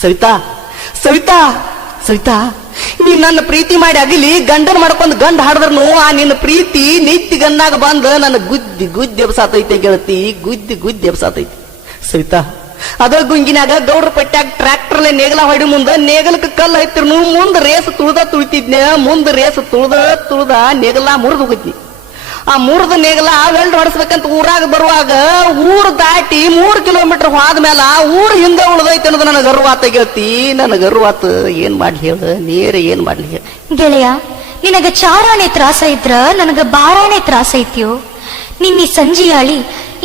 ಸವಿತಾ ಸವಿತಾ ಸವಿತಾ, ನೀ ನನ್ನ ಪ್ರೀತಿ ಮಾಡಿ ಆಗಲಿ ಗಂಡನ್ ಮಾಡ್ಕೊಂಡ್ ಗಂಡ ಹಾಡಿದ್ರನು ಆ ನಿನ್ನ ಪ್ರೀತಿ ನಿತ್ಯ ಗನ್ನಾಗ ಬಂದ ನನ್ನ ಗುದ್ದಿ ಗುದ್ದಿ ಎಬ್ಸಾತೈತೆ ಗೆಳತಿ, ಗುದ್ದಿ ಗುದ್ದಿ ಎಬ್ಸಾತೈತಿ. ಸವಿತಾ, ಅದ ಗುಂಗಿನಾಗ ಗೌಡ್ರ ಪಟ್ಟ್ಯಾಗ ಟ್ರ್ಯಾಕ್ಟರ್ಲೆ ನೇಗಲ ಹೊಡಿ ಮುಂದ ನೇಗಲಕ್ಕೆ ಕಲ್ಲು ಹತ್ತಿರ್ನು ಮುಂದ ರೇಸ್ ತುಳಿತಿದ್ನೆ. ಮುಂದ ರೇಸ್ ತುಳ್ದ ನೇಗಲ ಮುರಿದು ಹೋಗಿದ್ನಿ. ಆ ಮುರಿದ ನೇಗಲ ವೆಲ್ಡ್ ಹೊಡಿಸ್ಬೇಕಂತ ಊರಾಗ ಬರುವಾಗ ಊರು ದಾಟಿ 3 ಕಿಲೋಮೀಟರ್ ಹೋದ್ಮೇಲ ಊರು ಹಿಂದೆ ಉಳ್ದೈತೆ ಅನ್ನೋದು ನನಗೆ ಗರ್ವಾತ ಗೆಳತಿ, ನನಗೆ ಗರ್ವಾತ. ಏನ್ ಮಾಡ್ಲಿ ಹೇಳ ನೇರ, ಏನ್ ಮಾಡ್ಲಿ ಹೇಳ ಗೆಳೆಯ. ನಿನಗ ಚಾರಾಣೆ ತ್ರಾಸ ಇದ್ರ ನನಗ ಬಾರಾಣೆ ತ್ರಾಸ ಐತ್ಯೋ. ನಿನ್ನಿ ಸಂಜಿಯಾಳಿ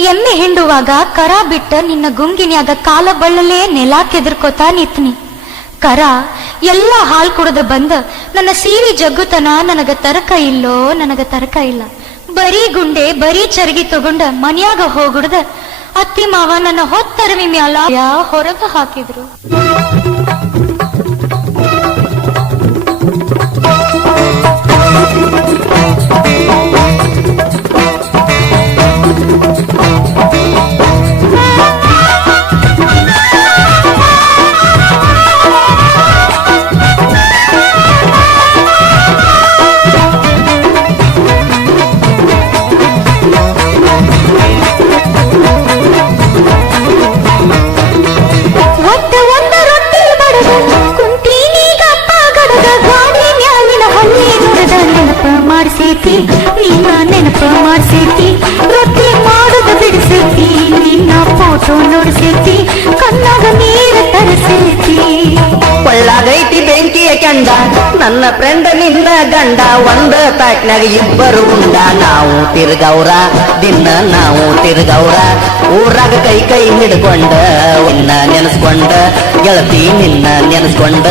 ಎಮ್ಮೆ ಹಿಂಡುವಾಗ ಕರ ಬಿಟ್ಟ ನಿನ್ನ ಗುಂಗಿನ್ಯಾಗ ಕಾಲ ಬಳ್ಳಲೇ ನೆಲ ಕೆದರ್ಕೋತಾ ನಿತ್ನಿ. ಕರ ಎಲ್ಲ ಹಾಲ್ ಕುಡದ ಬಂದ ನನ್ನ ಸೀರಿ ಜಗ್ಗುತನ ನನಗ ತರಕ ಇಲ್ಲೋ, ನನಗ ತರಕ ಇಲ್ಲ. ಬರೀ ಗುಂಡೆ ಬರೀ ಚರಗಿ ತಗೊಂಡ ಮನ್ಯಾಗ ಹೋಗುಡ್ದ ಅತ್ತಿ ಮಾವ ನನ್ನ ಹೊತ್ತರವಿ ಮ್ಯಾಲ ಹೊರಗ ಹಾಕಿದ್ರು. ನಿನ್ನ ನೆನಪ ಮಾಡ್ಸೈತಿ, ರೊಟ್ಟಿ ಮಾಡೋದ ಬಿಡಿಸೈತಿ, ನಿನ್ನ ಫೋಟೋ ನೋಡಿಸೈತಿ, ಕಣ್ಣಾಗ ನೀರ ತರಿಸೈತಿ. ಒಳ್ಳಾಗೈತಿ ಬೆಂಕಿಯ ಕೆಂಡ ನನ್ನ ಫ್ರೆಂಡ್ ನಿನ್ನ ಗಂಡ, ಒಂದ ತಾಟ್ನಾಗ ಇಬ್ಬರು ಉಂಡ. ನಾವು ತಿರ್ಗವ್ರ ದಿನ ನಾವು ತಿರ್ಗವ್ರ, ಊರಾಗ ಕೈ ಕೈ ಹಿಡ್ಕೊಂಡ ನಿನ್ನ ನೆನೆಸ್ಕೊಂಡ ಗೆಳತಿ, ನಿನ್ನ ನೆನೆಸ್ಕೊಂಡ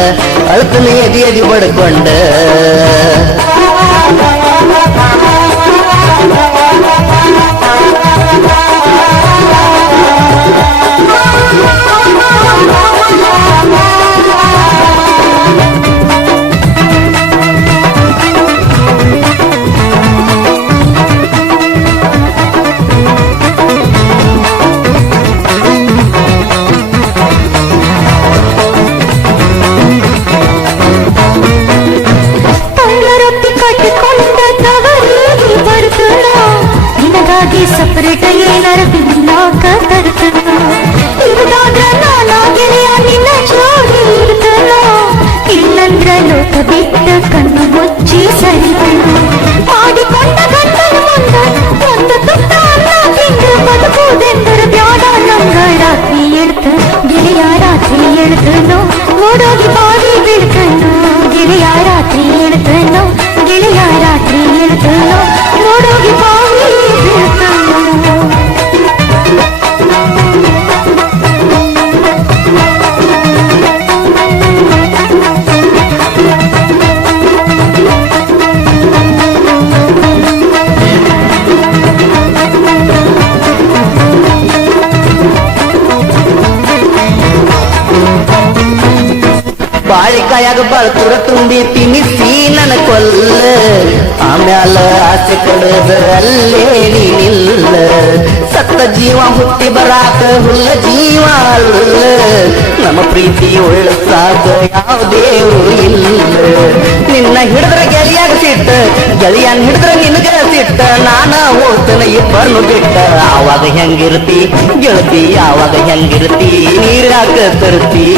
ಅಳ್ತನ ಎದಿ ಎದಿ ಬಡ್ಕೊಂಡ. ಸಪರೇಟ್ ಏನಾರ ತಿನ್ನಾಕ ತರ್ತನ, ಇರುದಾದ್ರ ನಾನಾ ಗೆಳೆಯ ನಿನ್ನ ಜೋಡಿ ಇರ್ತನ, ಇಲ್ಲಂದ್ರ ಲೋಕ ಬಿಟ್ಟ ಕಣ್ಣು ಮುಚ್ಚಿ ಸರಿತನ. ಮಾಡಿಕೊಂಡ ಗಂಡನ ಮುಂದ ಒಂದು ತುತ್ತ ಅನ್ನ ತಿಂದು ಬದುಕುವುದೆಂದರೆ ಬ್ಯಾಡ ನಂಗ. ರಾತ್ರಿ ಎಳ್ತ ಗೆಳೆಯ ರಾತ್ರಿ ಎಳ್ತನೋ, ಓಡೋಗಿ ಬಾವಿ ಬಿಡ್ತನೋ ಗೆಳೆಯ ರಾತ್ರಿ ಎಳ್ತನೋ, ಗೆಳೆಯ ರಾತ್ರಿ ಎಳ್ತನೋ, ಓಡೋಗಿ ಬಾವಿ ಬಿಡ್ತನೋ. ಬಾಳಿಕಾಯಾಗ ಬಳತುರ ತುಂಬಿ ತಿನ್ನಿಸಿ ನನ್ನ ಕೊಲ್ಲ, ಆಮ್ಯಾಲ ಆಸೆ ಕಡದಲ್ಲೇ ನೀನಿಲ್ಲ. ಸತ್ತ ಜೀವ ಹುಟ್ಟಿ ಬರಾಕ ಹುಲ್ಲ ಜೀವ ಅಲ್ಲ, ನಮ್ಮ ಪ್ರೀತಿ ಉಳಿಸಾಕ ಯಾವುದೇವು ಇಲ್ಲ. ನಿನ್ನ ಹಿಡಿದ್ರ ಗೆಳೆಯಾಗ ಸಿಟ್ಟ, ಗೆಳೆಯನ್ ಹಿಡಿದ್ರ ನಿನಗ ಸಿಟ್ಟ, ನಾನ ಹೋಗ್ತನ ಇಬ್ಬರನ್ನು ಬಿಟ್ಟ. ಆವಾಗ ಹೆಂಗಿರ್ತಿ ಗೆಳತಿ, ಆವಾಗ ಹೆಂಗಿರ್ತಿ, ನೀರಾಕ ತರ್ತಿ.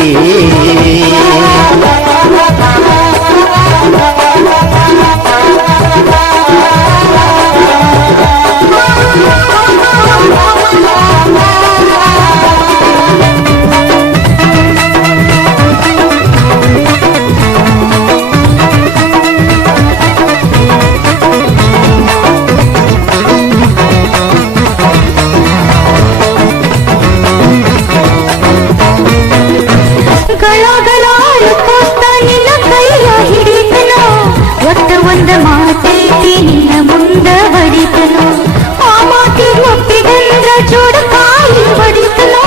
ಒಂದ ಮಾತೈತಿ ನಿನ್ನ ಮುಂದ ಬಡಿತನೋ, ಆ ಮಾತಿ ಒಪ್ಪಿಗಂದ್ರ ಜೋಡ ಕಾಯಿ ಬಡಿತನೋ,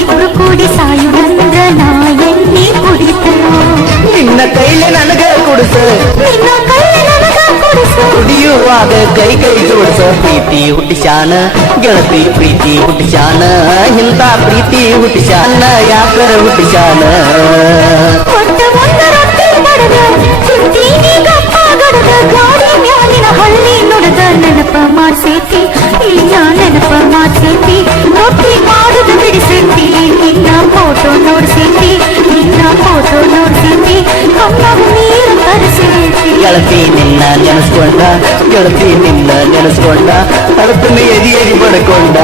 ಇಬ್ರು ಕೂಡಿ ಸಾಯುವಂದ್ರ ನಾ ಎಣ್ಣೆ ಕುಡಿತನೋ. ನಿನ್ನ ಕೈಲೆ ನನಗ ಕುಡಿಸ, ನಿನ್ನ ಕೈಲೆ ನನಗ ಕುಡಿಸ, ಕುಡಿಯುವಾಗ ಕೈ ಕೈ ಜೋಡಿಸ, ಹೊಸ ಪ್ರೀತಿ ಹುಟ್ಟಿಸ್ಯಾನ ಗೆಳತಿ ಪ್ರೀತಿ ಹುಟ್ಟಿಸ್ಯಾನ ಇಂಥ ಪ್ರೀತಿ ಹುಟ್ಟಿಸ್ಯಾನ ಯಾಕರ ಹುಟ್ಟಿಸ್ಯಾನ ಒಟ್ಟ ಒಂದ ರೊಟ್ಟಿ ಬಡದ ತಿಂತೀನಿ ಗಪ್ಪ ಗಡದ ಗಾಡಿ ಮ್ಯಾಲಿನ ಹಳ್ಳಿ ನುಡದ ನೆನಪ ಮಾಡ್ಸೈತಿ ಇಲ್ಲ ನೆನಪ ಮಾಡ್ಸೈತಿ ರೊಟ್ಟಿ ಮಾಡುದು ಬಿಡಿಸೈತಿ ನಿನ್ನ ಫೋಟೋ ನೋಡ್ಸೈತಿ ನಿನ್ನ ಫೋಟೋ ನೋಡ್ಸೈತಿ ಕಣ್ಣಾಗ ನೀರು ತರಿಸೈತಿ ಗೆಳತಿ ನಿನ್ನ ನೆನೆಸ್ಕೊಂಡ ಗೆಳತಿ ನಿನ್ನ ನೆನೆಸ್ಕೊಂಡ ಅರ್ಥಮೆ ಎದಿ ಬಡ್ಕೊಂಡ